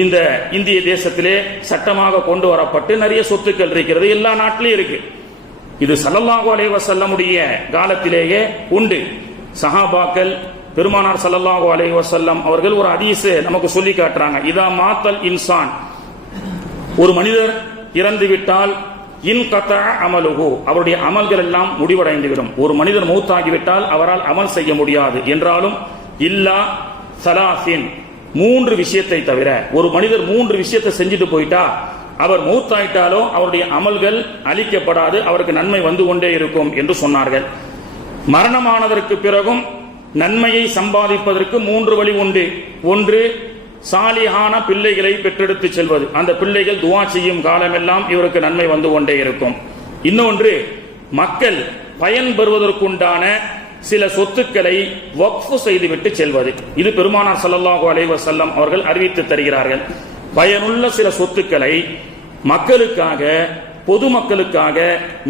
இந்த இந்திய தேசத்திலே சட்டமாக கொண்டு வரப்பட்டு நிறைய சொத்துக்கள் இருக்கிறது, எல்லா நாட்டிலையும் இருக்கு. இது ஸல்லல்லாஹு அலைஹி வஸல்லமுடைய காலத்திலேயே உண்டு. சஹாபாக்கள் பெருமானார் ஸல்லல்லாஹு அலைஹி வஸல்லம் அவர்கள் ஒரு ஹதீஸ் நமக்கு சொல்லி காட்டுறாங்க. இதா மாத்தல் இன்சான், ஒரு மனிதர் இறந்து விட்டால் இன்கதா அமலுஹு, அவருடைய அமல்கள் எல்லாம் முடிவடைந்துவிடும். ஒரு மனிதர் மௌத்தாகிவிட்டால் அவரால் அமல் செய்ய முடியாது என்றாலும் இல்லா சலாசின், 3 விஷயத்தை தவிர. ஒரு மனிதர் 3 விஷயத்தை செஞ்சுட்டு போயிட்டா அவர் மௌத்தாயிட்டாலோ அவருடைய அமல்கள் அளிக்கப்படாது, அவருக்கு நன்மை வந்து கொண்டே இருக்கும் என்று சொன்னார்கள். மரணமானதற்கு பிறகும் நன்மையை சம்பாதிப்பதற்கு 3 வழி உண்டு. ஒன்று, சாலிஹான பிள்ளைகளை பெற்றெடுத்து செல்வது, அந்த பிள்ளைகள் துஆ செய்யும் காலமெல்லாம் இவருக்கு நன்மை வந்து கொண்டே இருக்கும். இன்னொன்று, மக்கள் பயன் பெறுவதற்குண்டான சில சொத்துக்களை வக்ஃப் செய்துவிட்டு செல்வது. இது பெருமானார் ஸல்லல்லாஹு அலைஹி வஸல்லம் அவர்கள் அறிவித்து தருகிறார்கள். பயனுள்ள சில சொத்துக்களை மக்களுக்காக, பொதுமக்களுக்காக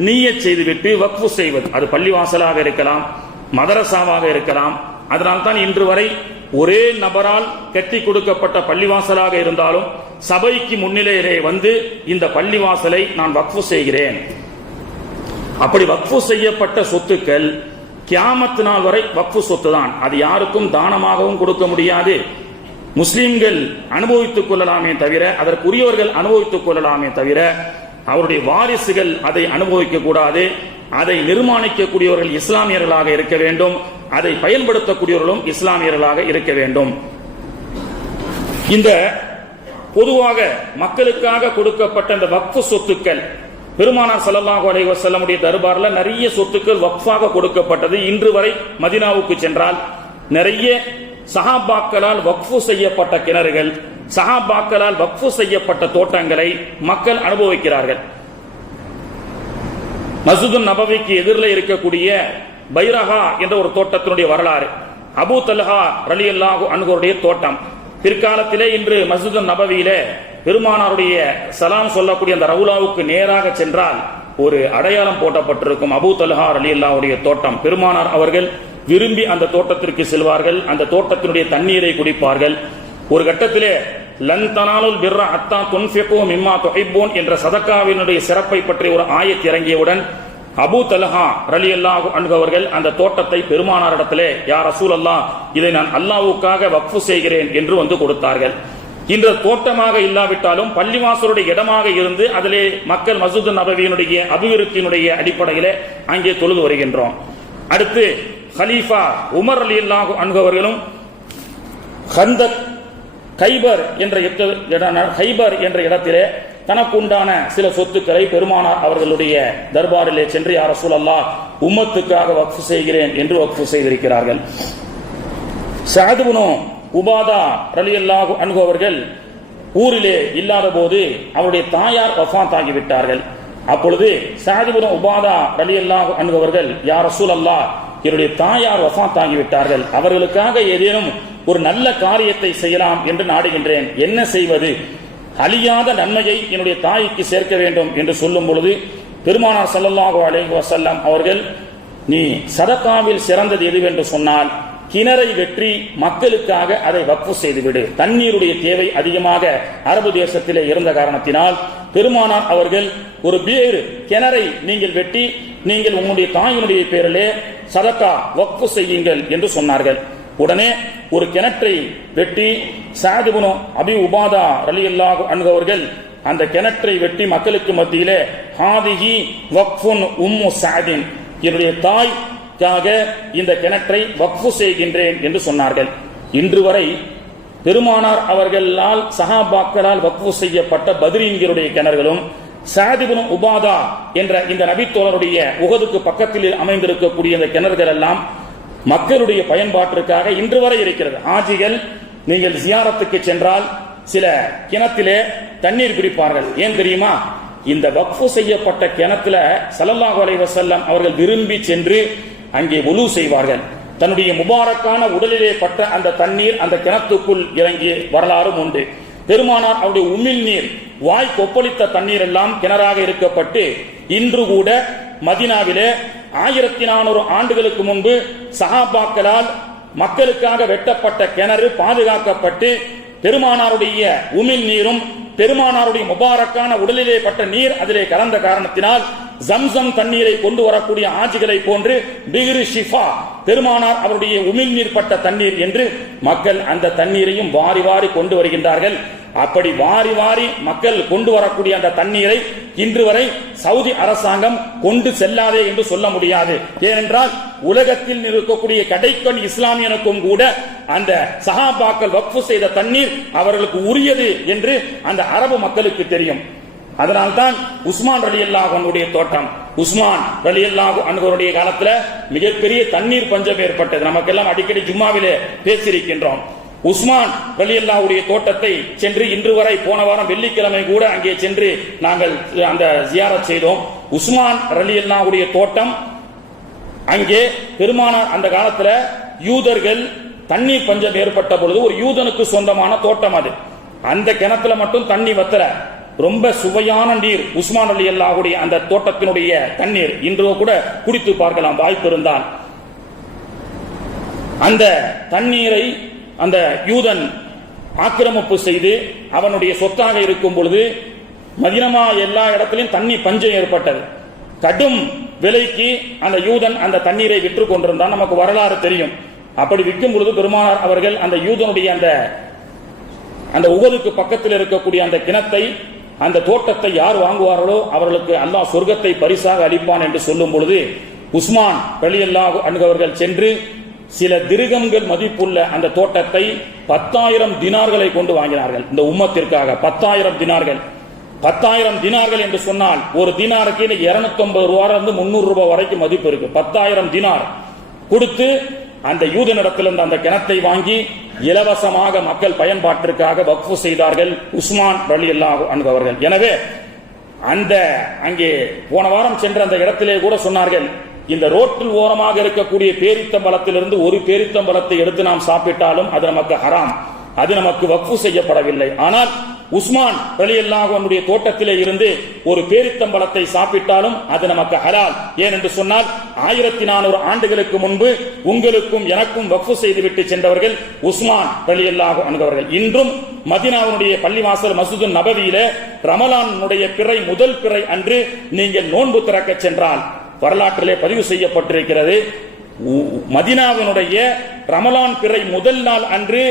நிய்யத் செய்துவிட்டு வக்ஃப் செய்வது. அது பள்ளிவாசலாக இருக்கலாம், மதரசாவாக இருக்கலாம். அதனால்தான் இன்று வரை ஒரே நபரால் கட்டி கொடுக்கப்பட்ட பள்ளிவாசலாக இருந்தாலும் சபைக்கு முன்னிலையிலே வந்து இந்த பள்ளிவாசலை நான் வக்ஃப் செய்கிறேன். அப்படி வக்ஃப் செய்யப்பட்ட சொத்துக்கள் கியாமத் நாள் வரை வக்ஃப் சொத்து தான். அது யாருக்கும் தானமாகவும் கொடுக்க முடியாது. முஸ்லிம்கள் அனுபவித்துக் கொள்ளலாமே தவிர, அதற்குரியவர்கள் அனுபவித்துக் கொள்ளலாமே தவிர அவருடைய வாரிசுகள் அதை அனுபவிக்க கூடாது. அதை நிர்மாணிக்கக்கூடியவர்கள் இஸ்லாமியர்களாக இருக்க வேண்டும், அதை பயன்படுத்தக்கூடியவர்களும் இஸ்லாமியர்களாக இருக்க வேண்டும். இந்த பொதுவாக மக்களுக்காக கொடுக்கப்பட்ட இந்த வக்ஃப் சொத்துக்கள் பெருமானார் ஸல்லல்லாஹு அலைஹி வஸல்லமுடைய தர்பார்ல நிறைய சொத்துக்கள் வக்ஃபாக கொடுக்கப்பட்டது. இன்று வரை மதீனாவுக்கு சென்றால் நிறைய சஹாபாக்களால் வக்ஃப் செய்யப்பட்ட கிணறுகள், சஹாபாக்களால் வக்ஃப் செய்யப்பட்ட தோட்டங்களை மக்கள் அனுபவிக்கிறார்கள். மஸ்ஜிது நபவிக்கு எதிரில் இருக்கக்கூடிய பைரஹா என்ற ஒரு தோட்டத்தினுடைய வரலாறு, அபூ தல்ஹா ரலியல்லாஹு அன்ஹுடைய தோட்டம். பிற்காலத்திலே இன்று மஸ்ஜிது நபவியிலே பெருமானாருடைய சலாம் சொல்லக்கூடிய அந்த ரவுலாவுக்கு நேராக சென்றால் ஒரு அடையாளம் போட்டப்பட்டிருக்கும், அபூ தல்ஹா ரலியல்லாஹுடைய தோட்டம். பெருமானார் அவர்கள் விரும்பி அந்த தோட்டத்திற்கு செல்வார்கள், அந்த தோட்டத்தினுடைய தண்ணீரை குடிப்பார்கள். ஒரு கட்டத்திலே லன் தனாலுல் பிர்ர ஹத்தா துன்ஃபிகு மிம்மா துஹிப்பூன் என்ற சதக்காவினுடைய சிறப்பை பற்றி ஒரு ஆயத் இறங்கியவுடன் அபூ தல்ஹா ரலியல்லாஹு அன்ஹு அவர்கள் அந்த தோட்டத்தை பெருமானாரிடத்திலே, யா ரசூலல்லாஹ், இதை நான் அல்லாஹ்வுக்காக வக்ஃப் செய்கிறேன் என்று வந்து கொடுத்தார்கள். இன்று தோட்டமாக இல்லாவிட்டாலும் பள்ளிவாசலுடைய இடமாக இருந்து அதிலே மக்கள் மஸ்ஜிது நபவியினுடைய அபிவிருத்தியினுடைய அடிப்படையிலே அங்கே தொழுது வருகின்றோம். அடுத்து ஹலீஃபா உமர் ரலியல்லாஹு அன்ஹு அவர்களும் ஹந்தக் கைபர் என்ற இடத்திலே தனக்கு உண்டான சில சொத்துக்களை பெருமானார் அவர்களுடைய தர்பாரிலே சென்று, யா ரசூலல்லாஹ், உம்மத்துக்காக வக்ஃப் செய்கிறேன் என்று வக்ஃப் செய்திருக்கிறார்கள். சஅத் இப்னு உபாதா ரலியல்லாஹு அன்ஹு அவர்கள் ஊரிலே இல்லாத போது அவருடைய தாயார் வஃபாத் ஆகிவிட்டார்கள். அப்பொழுது சஅத் இப்னு உபாதா ரலியல்லாஹு அன்ஹு அவர்கள், யா ரசூலல்லாஹ், என்னுடைய தாயார் வஃபாத் ஆகிவிட்டார்கள், அவர்களுக்காக ஏதேனும் ஒரு நல்ல காரியத்தை செய்யலாம் என்று நாடுகின்றேன், என்ன செய்வது? அழியாத நன்மையை என்னுடைய தாய்க்கு சேர்க்க வேண்டும் என்று சொல்லும் பொழுது பெருமானார் ஸல்லல்லாஹு அலைஹி வஸல்லம் அவர்கள், நீ சதகாவில் சிறந்தது எதுவென்று சொன்னால் கிணறை வெற்றி மக்களுக்காக அதை வக்ஃப் செய்துவிடு. தண்ணீருடைய தேவை அதிகமாக அரபு தேசத்திலே இருந்த காரணத்தினால் பெருமானார் அவர்கள் ஒரு பேர் கிணறை நீங்கள் வெட்டி நீங்கள் உங்களுடைய தாயினுடைய பேரிலே சதகா வக்ஃப் செய்யுங்கள் என்று சொன்னார்கள். உடனே ஒரு கிணற்றை வெட்டி சஅத் இப்னு அபி உபாதா ரலியல்லாஹு அன்ஹு அவர்கள் அந்த கிணற்றை வெட்டி மக்களுக்கு மத்தியிலே, ஹாதிஹி வக்ஃபுன் உம்மு சஅதின், என்னுடைய தாய்க்காக இந்த கிணற்றை வக்ஃப் செய்கின்றேன் என்று சொன்னார்கள். இன்று வரை பெருமானார் அவர்களால் சஹாபாக்களால் வக்ஃப் செய்யப்பட்ட பத்ரீன்களுடைய கிணறுகளும் சஅத் இப்னு உபாதா என்ற இந்த நபித்தோழருடைய உஹதுக்கு பக்கத்தில் அமைந்திருக்கக்கூடிய இந்த கிணறுகள் எல்லாம் மக்களுடைய பயன்பாட்டிற்காக இன்று வரை இருக்கிறது. ஆஜிகள் நீங்கள் ஜியாரத்துக்கு சென்றால் சில கிணத்திலே தண்ணீர் குடிப்பார்கள். ஏன் தெரியுமா? இந்த வக்ஃப் செய்யப்பட்ட கிணத்துல ஸல்லல்லாஹு அலைஹி வஸல்லம் அவர்கள் விரும்பி சென்று அங்கே வுலு செய்வார்கள். தன்னுடைய முபாரக்கான உடலிலே பட்ட அந்த தண்ணீர் அந்த கிணத்துக்குள் இறங்கிய வரலாறும் உண்டு. பெருமானார் அவருடைய உமிழ் நீர், வாய் கொப்பளித்த தண்ணீர் எல்லாம் கிணறாக இருக்கப்பட்டு இன்று கூட மதீனாவிலே 1400 ஆண்டுகளுக்கு முன்பு சஹாபாக்களால் மக்களுக்காக வெட்டப்பட்ட கிணறு பாதுகாக்கப்பட்டு பெருமானாருடைய உமிழ் நீரும் பெருமானாருடைய முபாரக்கான உடலிலே பட்ட நீர் அதிலே கலந்த காரணத்தினால் ஜம்சம் தண்ணீரை கொண்டு வரக்கூடிய ஆஜிகளை போன்று பிகிரு ஷிஃபா பெருமானார் அவருடைய உமிழ் நீர் பட்ட தண்ணீர் என்று மக்கள் அந்த தண்ணீரையும் வாரி வாரி கொண்டு வருகின்றார்கள். அப்படி வாரி வாரி மக்கள் கொண்டு வரக்கூடிய அந்த தண்ணீரை இன்று வரை சவுதி அரசாங்கம் கொண்டு செல்லாதே என்று சொல்ல முடியாது. ஏனென்றால் உலகத்தில் இருக்கக்கூடிய கடைக்கண் இஸ்லாமியனுக்கும் கூட அந்த சஹாபாக்கள் வக்ஃபு செய்த தண்ணீர் அவர்களுக்கு உரியது என்று அந்த அரபு மக்களுக்கு தெரியும். அதனால்தான் உஸ்மான் ரலியல்லாஹு அன்ஹுடைய தோட்டம், உஸ்மான் ரலியல்லாஹு அன்ஹுடைய காலத்துல மிகப்பெரிய தண்ணீர் பஞ்சம் ஏற்பட்டது. நமக்கெல்லாம் அடிக்கடி ஜும்மாவிலே பேசியிருக்கின்றோம். உஸ்மான் ரலியல்லாஹுடைய தோட்டத்தை சென்று இன்று வரை போன வாரம் வெள்ளிக்கிழமை கூட அங்கே சென்று நாங்கள் அந்த ஜியாரத் செய்தோம். உஸ்மான் ரலியல்லாஹுடைய தோட்டம் அங்கே பெருமானார் அந்த காலத்துல யூதர்கள் தண்ணீர் பஞ்சம் ஏற்பட்ட பொழுது ஒரு யூதனுக்கு சொந்தமான தோட்டம் அது. அந்த கிணத்துல மட்டும் தண்ணி வத்தல, ரொம்ப சுவையான நீர் உஸ்மான் ரலியல்லாஹுடைய அந்த தோட்டத்தினுடைய தண்ணீர். இன்று கூட குடித்து பார்க்கலாம் வாய்ப்பு இருந்தால். அந்த தண்ணீரை அந்த யூதன் ஆக்கிரமிப்பு செய்து அவனுடைய சொத்தாக இருக்கும் பொழுது மதீனா எல்லா இடத்திலும் தண்ணி பஞ்சம் ஏற்பட்டது. கடும் விலைக்கு அந்த யூதன் அந்த தண்ணீரை விற்று கொண்டிருந்தான். நமக்கு வரலாறு தெரியும். அப்படி விற்கும் பொழுது பெருமானார் அவர்கள் அந்த யூதனுடைய அந்த உகதுக்கு பக்கத்தில் இருக்கக்கூடிய அந்த கிணத்தை, அந்த தோட்டத்தை யார் வாங்குவார்களோ அவர்களுக்கு அல்லாஹ் சொர்க்கத்தை பரிசாக அளிப்பான் என்று சொல்லும் பொழுது உஸ்மான் ரலியல்லாஹு அன்ஹு அவர்கள் சென்று சில திர்ஹம்கள் மதிப்புள்ள அந்த தோட்டத்தை 10,000 தினார்களை கொண்டு வாங்கினார்கள். இந்த உம்மத்திற்காக 10,000 தினார்கள். 10,000 தினார்கள் என்று சொன்னால் ஒரு தினாருக்கு 250 ரூபாயிலிருந்து 300 ரூபாய் வரைக்கும் மதிப்பு இருக்கு. 10,000 தினார் கொடுத்து அந்த யூதனிடத்திலிருந்து அந்த கிணத்தை வாங்கி இலவசமாக மக்கள் பயன்பாட்டிற்காக வக்ஃபு செய்தார்கள் உஸ்மான் ரலியல்லாஹு அன்ஹு அவர்கள். எனவே அந்த அங்கே போன வாரம் சென்ற அந்த இடத்திலே கூட சொன்னார்கள், இந்த ரோட்டில் ஓரமாக இருக்கக்கூடிய பேரித்தம்பலத்திலிருந்து ஒரு பேரித்தம்பலத்தை எடுத்து நாம் சாப்பிட்டாலும் அது நமக்கு ஹராம், அது நமக்கு வக்ஃபு செய்யப்படவில்லை. ஆனால் உஸ்மான் ரலியல்லாஹு அன்ஹுடைய தோட்டத்திலே இருந்து ஒரு பேரித்தம்பலத்தை சாப்பிட்டாலும் அது நமக்கு ஹலால். ஏனென்று சொன்னால் 1400 ஆண்டுகளுக்கு முன்பு உங்களுக்கும் எனக்கும் வக்ஃபு செய்துவிட்டு சென்றவர்கள் உஸ்மான் ரலியல்லாஹு அன்ஹு அவர்கள். இன்றும் மதீனாவுடைய பள்ளிவாசல் மஸ்ஜிது நபவியிலே ரமலானுடைய பிறை முதல் பிறை அன்று நீங்கள் நோன்பு திறக்க சென்றால் வரலாற்றிலே பதிவு செய்யப்பட்டிருக்கிறது, மதீனாவினுடைய ரமலான் பிறை முதல் நாள் அன்று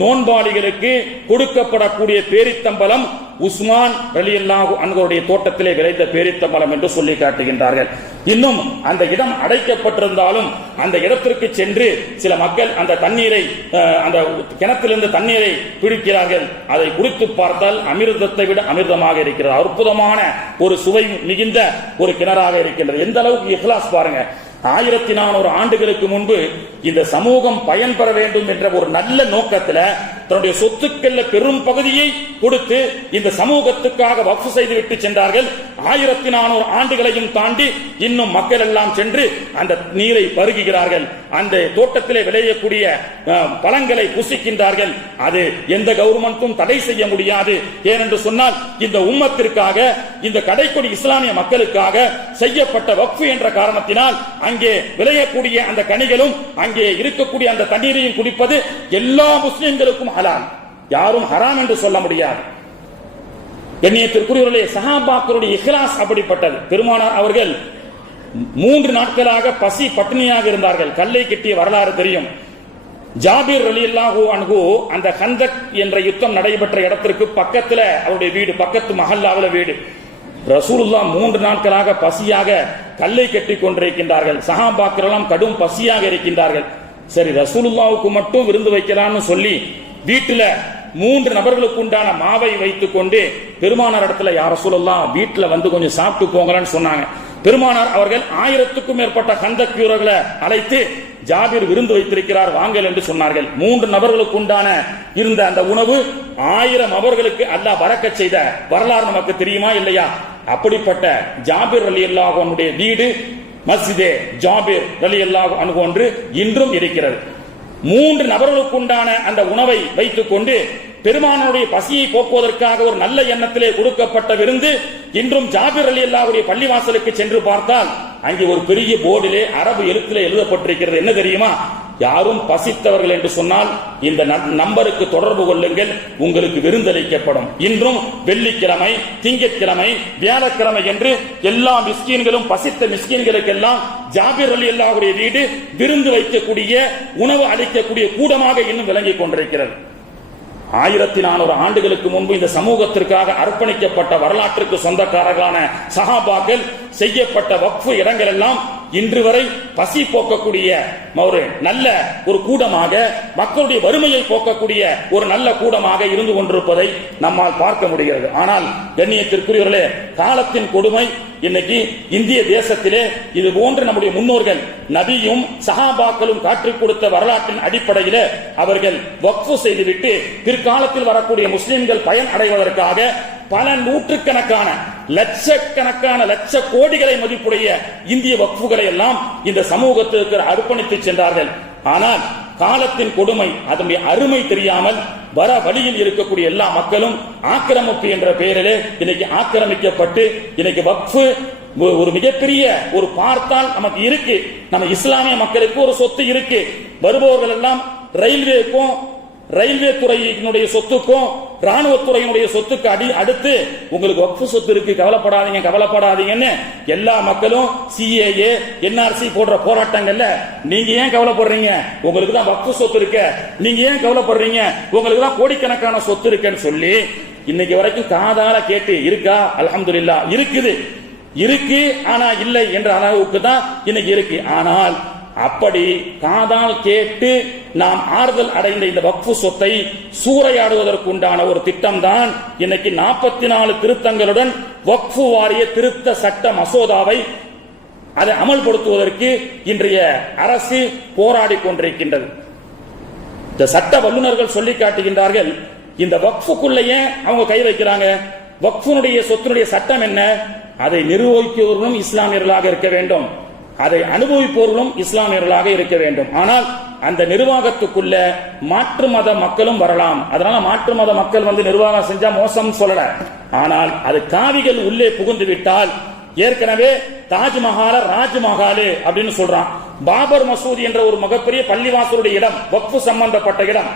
நோன்பாளிகளுக்கு கொடுக்கப்படக்கூடிய பேரித்தம்பலம் உஸ்மான் ரலியல்லாஹு அன்ஹுடைய தோட்டத்திலே விளைந்த பேரித்தம்பலம் என்று சொல்லி காட்டுகின்றார்கள். இன்னும் அந்த இடம் அடைக்கப்பட்டிருந்தாலும் அந்த இடத்திற்கு சென்று சில மக்கள் அந்த தண்ணீரை, அந்த கிணத்திலிருந்து தண்ணீரை பிடிக்கிறார்கள். அதை குடித்து பார்த்தால் அமிர்தத்தை விட அமிர்தமாக இருக்கிறது. அற்புதமான ஒரு சுவை மிகுந்த ஒரு கிணறாக இருக்கின்றது. எந்த அளவுக்கு இஹ்லாஸ் பாருங்க. 1400 ஆண்டுகளுக்கு முன்பு இந்த சமூகம் பயன்பெற வேண்டும் என்ற ஒரு நல்ல நோக்கத்தில் தன்னுடைய சொத்துக்கள் பெரும் பகுதியை கொடுத்து இந்த சமூகத்துக்காக வக்ஃபு செய்து விட்டு சென்றார்கள். 1400 ஆண்டுகளையும் தாண்டி இன்னும் மக்கள் எல்லாம் சென்று அந்த நீரை பருகுகிறார்கள். அந்த தோட்டத்திலே விளையக்கூடிய பழங்களை புசிக்கின்றார்கள். அது எந்த கவர்மெண்ட்டும் தடை செய்ய முடியாது. ஏனென்று சொன்னால் இந்த உம்மத்திற்காக, இந்த கடைக்கொடி இஸ்லாமிய மக்களுக்காக செய்யப்பட்ட வக்ஃபு என்ற காரணத்தினால் அங்கே விளையக்கூடிய அந்த கனிகளும் அங்கே இருக்கக்கூடிய அந்த தண்ணீரையும் குடிப்பது எல்லா முஸ்லிம்களுக்கும் ஹலால். யாரும் ஹராம் என்று சொல்ல முடியாது. கண்ணியத்திற்குரியவர்களே, சஹாபாக்களுடைய இஹ்லாஸ் அப்படிப்பட்டது. பெருமானார் அவர்கள் 3 நாட்களாக பசி பட்டினியாக இருந்தார்கள். கல்லை கட்டிய வரலாறு தெரியும். ஜாபிர் ரலியல்லாஹு அன்ஹு அந்த கந்தக் என்ற யுத்தம் நடைபெற்ற இடத்திற்கு பக்கத்துல அவருடைய வீடு, பக்கத்து மஹல்லாவுல வீடு. ரசூலுல்லாஹ் 3 நாட்களாக பசியாக கல்லை கட்டி கொண்டிருக்கின்றார்கள். சஹாபாக்கள் எல்லாம் கடும் பசியாக இருக்கின்றார்கள். சரி, ரசூலுல்லாஹ்வுக்கு மட்டும் விருந்து வைக்கலாம்னு சொல்லி வீட்டுல 3 நபர்களுக்கு உண்டான மாவை வைத்துக் கொண்டு பெருமானார் இடத்துல, யா ரசூலுல்லாஹ் வீட்டுல வந்து கொஞ்சம் சாப்பிட்டு போங்கன்னு சொன்னாங்க. பெருமானார் அவர்கள் 1000க்கும் மேற்பட்ட கந்தக் வீரர்களை அழைத்து ஜாபிர் விருந்து வைத்திருக்கிறார் வாங்கல் என்று சொன்னார்கள். 3 நபர்களுக்கு உண்டான இருந்த அந்த உணவு 1000 அவர்களுக்கு அல்லாஹ் பரக்கத் செய்த வரலாறு நமக்கு தெரியுமா இல்லையா? அப்படிப்பட்ட ஜாபிர் ரலியல்லாஹு அன்ஹுடைய வீடு மஸ்ஜிதே ஜாபிர் ரலியல்லாஹு அன்ஹு என்று இன்றும் இருக்கிறது. 3 நபர்களுக்கு உண்டான அந்த உணவை வைத்துக் கொண்டு பெருமானாருடைய பசியை போக்குவதற்காக ஒரு நல்ல எண்ணத்திலே கொடுக்கப்பட்ட விருந்து இன்றும் ஜாபிர் ரலியல்லாஹுடைய பள்ளிவாசலுக்கு சென்று பார்த்தால் அங்கே ஒரு பெரிய போர்டிலே அரபு எழுத்திலே எழுதப்பட்டிருக்கிறது. என்ன தெரியுமா? யாரும் பசித்தவர்கள் என்று சொன்னால் இந்த நம்பருக்கு தொடர்பு கொள்ளுங்கள், உங்களுக்கு விருந்தளிக்கப்படும். இன்றும் வெள்ளிக்கிழமை, திங்கட்கிழமை, வியாழக்கிழமை என்று எல்லா மிஸ்கீன்களும் பசித்த மிஸ்கீன்களுக்கெல்லாம் ஜாபிர் ரலியல்லாஹு வீடு விருந்து வைக்கக்கூடிய, உணவு அளிக்கக்கூடிய கூடமாக இன்னும் விளங்கிக் கொண்டிருக்கிறது. 1400 ஆண்டுகளுக்கு முன்பு இந்த சமூகத்திற்காக அர்ப்பணிக்கப்பட்ட வரலாற்றுக்கு சொந்தக்காரர்களான சஹாபாக்கள் செய்யப்பட்ட வக்ஃபு இடங்கள் எல்லாம் இன்று வரை பசி போக்கக்கூடிய ஒரு நல்ல ஒரு கூடமாக, மக்களுடைய வறுமையை போக்கக்கூடிய ஒரு நல்ல கூடமாக இருந்து கொண்டிருப்பதை நம்மால் பார்க்க முடிகிறது. ஆனால் கண்ணியத்திற்குரியவர்களே, காலத்தின் கொடுமை இன்னைக்கு இந்திய தேசத்திலே இது போன்று நம்முடைய முன்னோர்கள் நபியும் சஹாபாக்களும் காட்டிக் கொடுத்த வரலாற்றின் அடிப்படையில் அவர்கள் வக்ஃபு செய்துவிட்டு பிற்காலத்தில் வரக்கூடிய முஸ்லிம்கள் பயன் அடைவதற்காக பல நூற்றுக்கணக்கான லட்சக்கணக்கான லட்ச கோடிகளை மதிப்புடைய இந்திய வக்ஃபுகளை எல்லாம் இந்த சமூகத்திற்கு அர்ப்பணித்து சென்றார்கள். ஆனால் காலத்தின் கொடுமை, அதனுடைய அருமை தெரியாமல் வர வழியில் இருக்கக்கூடிய எல்லா மக்களும் ஆக்கிரமிப்பு என்ற பெயரிலே இன்னைக்கு ஆக்கிரமிக்கப்பட்டு இன்னைக்கு வக்ஃபு ஒரு மிகப்பெரிய ஒரு பார்த்தால் நமக்கு இருக்கு. நம்ம இஸ்லாமிய மக்களுக்கு ஒரு சொத்து இருக்கு. வருபவர்கள் எல்லாம் ரயில்வேக்கும், ரயில்வே துறையினுடைய சொத்துக்கும் ராணுவத்துறையினுடைய சொத்துக்கு அடுத்து உங்களுக்கு வக்ஃபு சொத்து இருக்கு, கவலைப்படாதீங்க கவலைப்படாதீங்கன்னு எல்லா மக்களும் சிஏஏ என்ஆர்சி போன்ற போராட்டங்கள்ல நீங்க ஏன் கவலைப்படுறீங்க, உங்களுக்கு தான் வக்ஃபு சொத்து இருக்கு, நீங்க ஏன் கவலைப்படுறீங்க, உங்களுக்கு தான் கோடிக்கணக்கான சொத்து இருக்குன்னு சொல்லி இன்னைக்கு வரைக்கும் காதால கேட்டு இருக்கா? அல்ஹம்துலில்லாஹ் இருக்குது, இருக்கு. ஆனா இல்லை என்ற அளவுக்கு தான் இன்னைக்கு இருக்கு. ஆனால் அப்படி காதால் கேட்டு நாம் ஆறுதல் அடைந்த இந்த வக்ஃபு சொத்தை சூறையாடுவதற்கு உண்டான ஒரு திட்டம் தான் இன்னைக்கு 44 திருத்தங்களுடன் வக்ஃபு வாரிய திருத்த சட்ட மசோதாவை அதை அமல்படுத்துவதற்கு இன்றைய அரசு போராடி கொண்டிருக்கின்றது. இந்த சட்ட வல்லுநர்கள் சொல்லி காட்டுகின்றார்கள், இந்த வக்ஃபுக்குள்ளேயே அவங்க கை வைக்கிறாங்க. வக்ஃபுனுடைய சொத்தினுடைய சட்டம் என்ன? அதை நிர்வகிப்பவர்களும் இஸ்லாமியர்களாக இருக்க வேண்டும், அதை அனுபவிப்பவர்களும் இஸ்லாமியர்களாக இருக்க வேண்டும். ஆனால் அந்த நிர்வாகத்துக்குள்ள மாற்று மத மக்களும் வரலாம். அதனால மாற்று மத மக்கள் நிர்வாகம் செஞ்சா மோசம் சொல்லல. ஆனால் அது காவிகள் உள்ளே புகுந்து விட்டால், ஏற்கனவே தாஜ்மஹால ராஜ்மஹால் அப்படின்னு சொல்றான். பாபர் மசூதி என்ற ஒரு மிகப்பெரிய பள்ளிவாசலுடைய இடம், வக்ஃபு சம்பந்தப்பட்ட இடம்,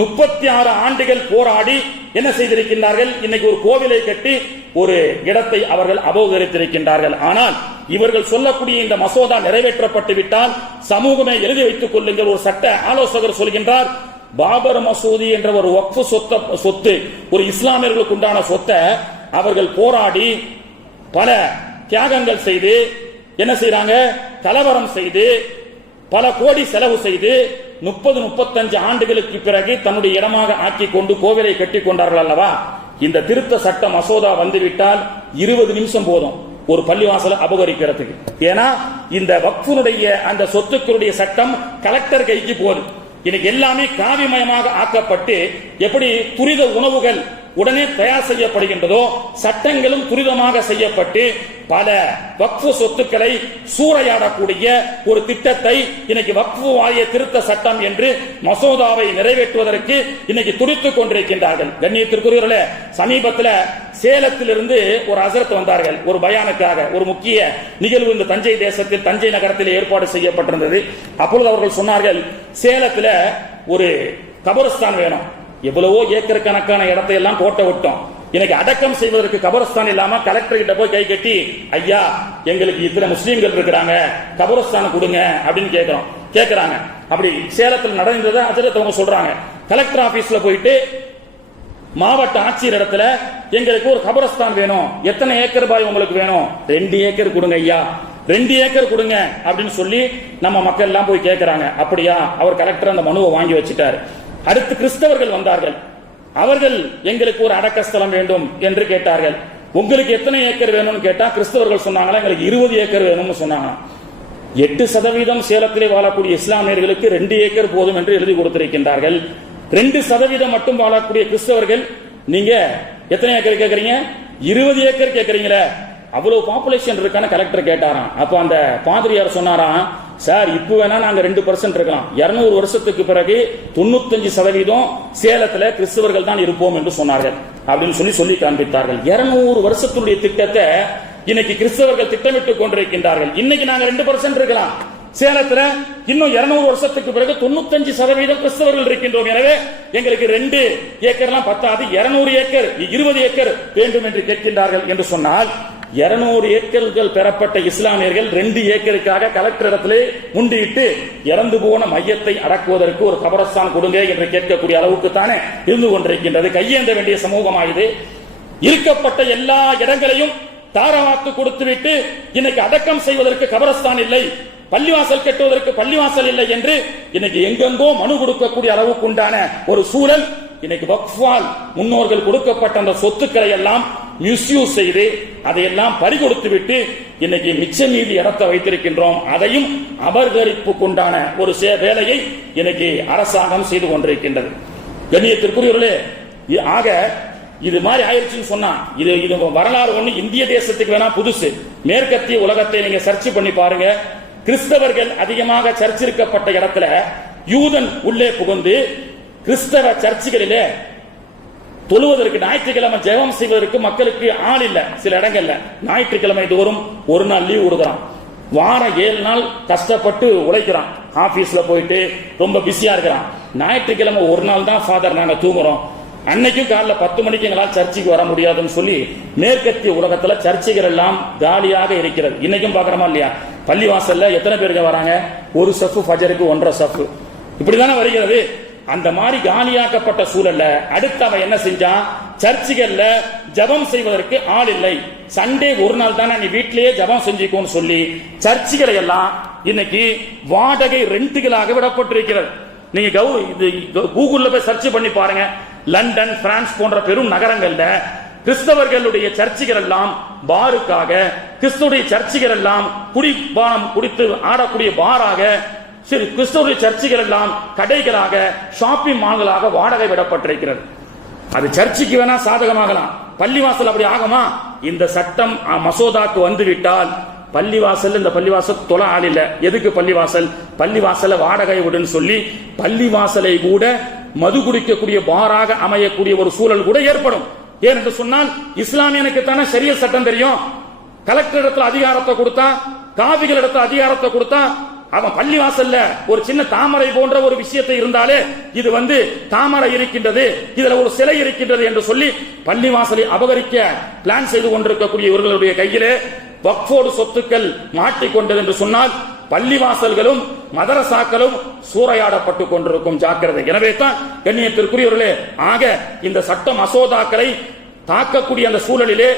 36 ஆண்டுகள் போராடி என்ன செய்திருக்கின்றார்கள்? இன்னைக்கு ஒரு கோவிலை கட்டி ஒரு இடத்தை அவர்கள் அபகரித்திருக்கின்றார்கள். ஆனால் இவர்கள் சொல்லக்கூடிய இந்த மசோதா நிறைவேற்றப்பட்டு விட்டால் சமூகமே எழுதி வைத்துக் கொள்ளுங்கள். ஒரு சட்ட ஆலோசகர் சொல்கின்றார், பாபர் மசூதி என்ற ஒரு வக்ஃபு சொத்து, ஒரு இஸ்லாமியர்களுக்கு உண்டான சொத்தை அவர்கள் போராடி பல தியாகங்கள் செய்து என்ன செய்யறாங்க? கலவரம் செய்து பல கோடி செலவு செய்து 30-35 ஆண்டுகளுக்கு பிறகு தன்னுடைய இடமாக ஆக்கி கொண்டு கோவிலை கட்டி கொண்டார்கள் அல்லவா? இந்த திருத்த சட்ட மசோதா வந்துவிட்டால் 20 நிமிஷம் போதும் ஒரு பள்ளிவாசலை அபகரிக்கிறதுக்கு. ஏன்னா இந்த வக்ஃபுனுடைய அந்த சொத்துக்களுடைய சட்டம் கலெக்டர் கைக்கு போகுது. இன்னைக்கு எல்லாமே காவிமயமாக ஆக்கப்பட்டு எப்படி துரித உணவுகள் உடனே தயார் செய்யப்படுகின்றதோ, சட்டங்களும் துரிதமாக செய்யப்பட்டு பல வக்ஃபு சொத்துக்களை சூறையாடக்கூடிய ஒரு திட்டத்தை இன்னைக்கு வக்ஃபு வாரிய திருத்த சட்டம் என்று மசோதாவை நிறைவேற்றுவதற்கு இன்னைக்கு துடித்துக் கொண்டிருக்கின்றார்கள். கண்ணியத்திற்குரியவர்களே, சமீபத்தில் சேலத்திலிருந்து ஒரு ஹசரத் வந்தார்கள் ஒரு பயானுக்காக. ஒரு முக்கிய நிகழ்வு இந்த தஞ்சை தேசத்தில், தஞ்சை நகரத்தில் ஏற்பாடு செய்யப்பட்டிருந்தது. அப்பொழுது அவர்கள் சொன்னார்கள், சேலத்தில் ஒரு கபரஸ்தான் வேணும், எவ்வளவோ ஏக்கர் கணக்கான இடத்தை எல்லாம் கோட்டை விட்டோம், எனக்கு அடக்கம் செய்வதற்கு கபரஸ்தான் இல்லாம கலெக்டர் கிட்ட போய் கை கட்டி, ஐயா எங்களுக்கு இத்தனை முஸ்லீம்கள் இருக்கிறாங்க, கபரஸ்தான் கொடுங்க அப்படின்னு கேட்கிறாங்க. அப்படி சேலத்தில் நடந்ததை அதில் சொல்றாங்க. கலெக்டர் ஆபீஸ்ல போயிட்டு மாவட்ட ஆட்சியர் இடத்துல எங்களுக்கு ஒரு கபரஸ்தான் வேணும், எத்தனை ஏக்கர் பாய் உங்களுக்கு வேணும்? 2 ஏக்கர் கொடுங்க ஐயா, 2 ஏக்கர் கொடுங்க அப்படின்னு சொல்லி நம்ம மக்கள் எல்லாம் போய் கேட்கிறாங்க. அப்படியா? அவர் கலெக்டர் அந்த மனுவை வாங்கி வச்சுட்டாரு. அடுத்து கிறிஸ்தவர்கள் வந்தார்கள். அவர்கள் எங்களுக்கு ஒரு அடக்கஸ்தலம் வேண்டும் என்று கேட்டார்கள். உங்களுக்கு எத்தனை ஏக்கர் வேணும்னு கேட்டா கிறிஸ்தவர்கள் சொன்னாங்களா, எங்களுக்கு 20 ஏக்கர் வேணும்னு சொன்னாங்க. 8% சேலத்திலே வாழக்கூடிய இஸ்லாமியர்களுக்கு 2 ஏக்கர் போதும் என்று எழுதி கொடுத்திருக்கின்றார்கள். 2% மட்டும் வாழக்கூடிய கிறிஸ்தவர்கள் நீங்க எத்தனை ஏக்கர் கேட்கறீங்க? 20 ஏக்கர் கேட்கறீங்களே, அவ்வளவு பாப்புலேஷன் இருக்கான கலெக்டர் கேட்டாராம். அப்ப அந்த பாதிரியார் சொன்னாராம், சார் இப்ப வேணா நாங்க 2% இருக்கலாம், 200 வருஷத்துக்கு பிறகு 95% சேலத்துல கிறிஸ்தவர்கள் தான் இருப்போம் என்று சொன்னார்கள் அப்படின்னு சொல்லி காண்பித்தார்கள். 200 வருஷத்துடைய திட்டத்தை இன்னைக்கு கிறிஸ்தவர்கள் திட்டமிட்டுக் கொண்டிருக்கின்றார்கள். இன்னைக்கு நாங்க 2% இருக்கலாம், சேலத்துல இன்னும் 200 வருஷத்துக்கு பிறகு 95% கிறிஸ்தவர்கள் இருக்கின்றோம். எனவே எங்களுக்கு 2 ஏக்கர்லாம் பத்தாது, 200 ஏக்கர் 20 ஏக்கர் வேண்டும் என்று கேட்கின்றார்கள் என்று சொன்னால் 200 ஏக்கர்கள் பெறப்பட்ட இஸ்லாமியர்கள் 2 ஏக்கருக்காக கலெக்டர் இடத்திலே முண்டியிட்டு இறந்து போன மையத்தை அடக்குவதற்கு ஒரு கபரஸ்தான் கொடுங்க என்று கேட்கக்கூடிய அளவுக்கு தானே இருந்து கொண்டிருக்கின்றது. கையேந்த வேண்டிய சமூகமாயுது. இருக்கப்பட்ட எல்லா இடங்களையும் தாரவாத்து கொடுத்துவிட்டு இன்னைக்கு அடக்கம் செய்வதற்கு கபரஸ்தான் இல்லை, பள்ளிவாசல் கட்டுவதற்கு பள்ளிவாசல் இல்லை என்று இன்னைக்கு எங்கெங்கோ மனு கொடுக்கக்கூடிய அளவுக்கு உண்டான ஒரு சூழல். இன்னைக்கு வக்ஃபால் முன்னோர்கள் கொடுக்கப்பட்ட அந்த சொத்துக்களை எல்லாம் மிஸ்யூஸ் செய்து அதையெல்லாம் பறிகொடுத்து விட்டு இன்னைக்கு மிச்ச மீதி இடத்தை வைத்திருக்கின்றோம். அதையும் அபகரிப்புக்குண்டான ஒரு வேலையை இன்னைக்கு அரசாங்கம் செய்து கொண்டிருக்கின்றது. கண்ணியத்திற்குரியவர்களே, ஆக இது மாதிரி ஆயிடுச்சுன்னு சொன்னா இது வரலாறு ஒண்ணு இந்திய தேசத்துக்கு வேணா புதுசு. மேற்கத்திய உலகத்தை நீங்க சர்ச் பண்ணி பாருங்க. கிறிஸ்தவர்கள் அதிகமாக சர்ச்சிருக்கப்பட்ட இடத்துல யூதன் உள்ளே புகுந்து கிறிஸ்தவ சர்ச்சுகளிலே தொழுவதற்கு ஞாயிற்றுக்கிழமை ஜெபம் செய்வதற்கு மக்களுக்கு ஆள் இல்ல. சில இடங்கள்ல ஞாயிற்றுக்கிழமை தோறும் ஒரு நாள் லீவ் கொடுக்கறான். வாரம் 7 நாள் கஷ்டப்பட்டு உழைக்கிறான். ஆபீஸ்ல போயிட்டு ரொம்ப பிஸியா இருக்கிறான். ஞாயிற்றுக்கிழமை ஒரு நாள் தான் ஃபாதர் நாங்க தூங்குறோம், அன்னைக்கும் காலைல 10 மணிக்கு எங்களால் சர்ச்சைக்கு வர முடியாதுன்னு சொல்லி மேற்கத்திய உலகத்துல சர்ச்சைகள் எல்லாம் காலியாக இருக்கிறது. இன்னைக்கும் பாக்குறோமா இல்லையா? பள்ளிவாசல்ல எத்தனை பேருக்கு வராங்க? ஒரு சஃப், ஃபஜருக்கு 1.5 சஃப், இப்படிதானே வருகிறது. அந்த மாதிரி காலியாக்கப்பட்ட சூழல்ல அடுத்து அவன் என்ன செஞ்சான்? சர்ச்சுகள்ல ஜபம் செய்வதற்கு ஆள் இல்லை, சண்டே ஒரு நாள் தானே நீ வீட்டிலேயே ஜபம் செஞ்சுக்கோன்னு சொல்லி சர்ச்சுகளை எல்லாம் இன்னைக்கு வாடகை ரெண்டுகளாக விடப்பட்டிருக்கிறது. நீங்க கூகுள்ல போய் சர்ச் பண்ணி பாருங்க. லண்டன், பிரான்ஸ் போன்ற பெரும் நகரங்கள்ல கிறிஸ்தவர்களுடைய சர்ச்சுகள் எல்லாம் பாருக்காக, கிறிஸ்துடைய சர்ச்சுகள் எல்லாம் குடிபானம் குடித்து ஆடக்கூடிய பாராக, சரி கிறிஸ்தவருடைய சர்ச்சுகள் எல்லாம் கடைகளாக, ஷாப்பிங் மால்களாக வாடகை விடப்பட்டிருக்கிறது. அது சர்ச்சுக்கு வேணா சாதகமாகலாம், பள்ளிவாசல் அப்படி ஆகுமா? இந்த சட்டம் மசோதாக்கு வந்து விட்டால் பள்ளிவாசல், இந்த பள்ளிவாசல் தொலை ஆள் இல்ல, எதுக்கு பள்ளிவாசல்? பள்ளிவாசல வாடகை விடுன்னு சொல்லி பள்ளிவாசலை கூட மது குடிக்கக்கூடிய பாராக அமையக்கூடிய ஒரு சூழல் கூட ஏற்படும். ஏனென்று சொன்னால் இஸ்லாமியனுக்கு தானே ஷரியத் சட்டம் தெரியும். கலெக்டர் இடத்துல அதிகாரத்தை கொடுத்தா, காவிகள் இடத்துல அதிகாரத்தை கொடுத்தா, அவன் பள்ளிவாசல்ல ஒரு சின்ன தாமரை போன்ற ஒரு விஷயத்தை இருந்தாலே இது தாமரை இருக்கின்றது, இதுல ஒரு சிலை இருக்கின்றது என்று சொல்லி பள்ளிவாசலை அபகரிக்க பிளான் செய்து கொண்டிருக்கக்கூடிய இவர்களுடைய கையிலே வக்ஃபோடு சொத்துக்கள் மாட்டிக்கொண்டது என்று சொன்னால் பள்ளிவாசல்களும் மதரசாக்களும் சூறையாடப்பட்டுக் கொண்டிருக்கும். ஜாக்கிரதை. எனவே தான் கண்ணியத்திற்குரியவர்களே, ஆக இந்த சட்ட மசோதாக்களை தாக்கக்கூடிய அந்த சூழலிலே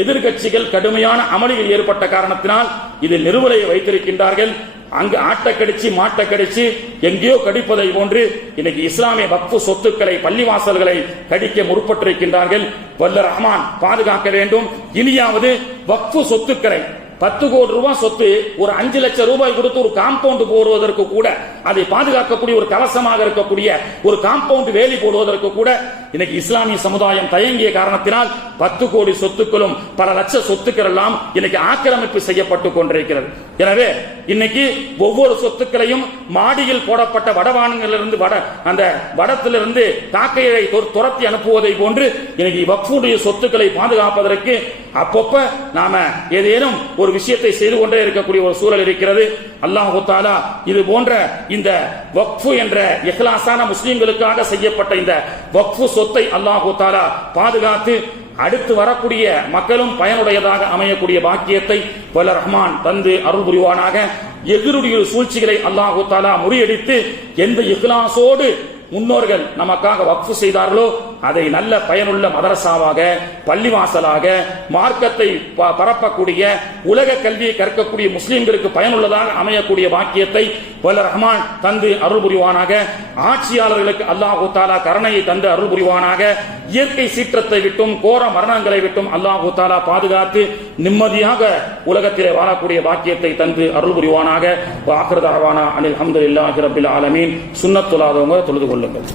எதிர்கட்சிகள் கடுமையான அமளியில் ஏற்பட்ட காரணத்தினால் இதில் நிறுவலையை வைத்திருக்கின்றார்கள். அங்கு ஆட்ட கடிச்சு மாட்ட கடிச்சு எங்கேயோ கடிப்பதை போன்று இன்னைக்கு இஸ்லாமிய வக்ஃபு சொத்துக்களை, பள்ளிவாசல்களை கடிக்க முற்பட்டிருக்கின்றார்கள். வல்ல ரஹ்மான் பாதுகாக்க வேண்டும். இனியாவது வக்ஃபு சொத்துக்களை 10 கோடி ரூபாய் சொத்து ஒரு 5 லட்சம் ரூபாய் கொடுத்து ஒரு காம்பவுண்ட் போடுவதற்கு கூட, அதை பாதுகாக்கக்கூடிய ஒரு கவசமாக இருக்கக்கூடிய ஒரு காம்பவுண்ட் வேலி போடுவதற்கு கூட இன்னைக்கு இஸ்லாமிய சமுதாயம் தயங்கிய காரணத்தினால் 10 கோடி சொத்துக்களும் பல லட்ச சொத்துக்கள் எல்லாம் இன்னைக்கு ஆக்கிரமிப்பு செய்யப்பட்டு கொண்டிருக்கிறது. எனவே இன்னைக்கு ஒவ்வொரு சொத்துக்களையும் மாடியில் போடப்பட்ட வடவானங்களிலிருந்து அந்த வடத்திலிருந்து காக்கையை துரத்தி அனுப்புவதை போன்று இன்னைக்கு வக்ஃபுடைய சொத்துக்களை பாதுகாப்பதற்கு அப்பப்ப நாம ஏதேனும் ஒரு விஷயத்தை செய்து கொண்டே இருக்கக்கூடிய ஒரு சூழல் இருக்கிறது. அல்லாஹு தஆலா இது போன்ற இந்த வக்ஃபு என்ற இஹ்லாஸான முஸ்லிம்களுக்காக செய்யப்பட்ட இந்த வக்ஃபு சொத்தை அல்லாஹு தஆலா பாதுகாத்து அடுத்து வரக்கூடிய மக்களும் பயனுடையதாக அமையக்கூடிய பாக்கியத்தை வல்ல ரஹ்மான் தந்து அருள் புரிவானாக. எதிருடைய சூழ்ச்சிகளை அல்லாஹு தஆலா முறியடித்து எந்த இஹ்லாஸோடு முன்னோர்கள் நமக்காக வக்ஃபு செய்தார்களோ அதை நல்ல பயனுள்ள மதரசாவாக, பள்ளிவாசலாக, மார்க்கத்தை பரப்பக்கூடிய, உலக கல்வியை கற்கக்கூடிய முஸ்லிம்களுக்கு பயனுள்ளதாக அமையக்கூடிய பாக்கியத்தை வல்ல ரஹ்மான் தந்து அருள் புரிவானாக. ஆட்சியாளர்களுக்கு அல்லாஹு தஆலா கருணையை தந்து அருள் புரிவானாக. இயற்கை சீற்றத்தை விட்டும் கோர மரணங்களை விட்டும் அல்லாஹு தஆலா பாதுகாத்து நிம்மதியாக உலகத்திலே வாழக்கூடிய பாக்கியத்தை தந்து அருள் புரிவானாக. ஆகிரு தஅவானா அனில் ஹம்துலில்லாஹி ரப்பில் ஆலமீன். சுன்னத்துல்லாதவங்க தொழுது கொள்ளுங்கள்.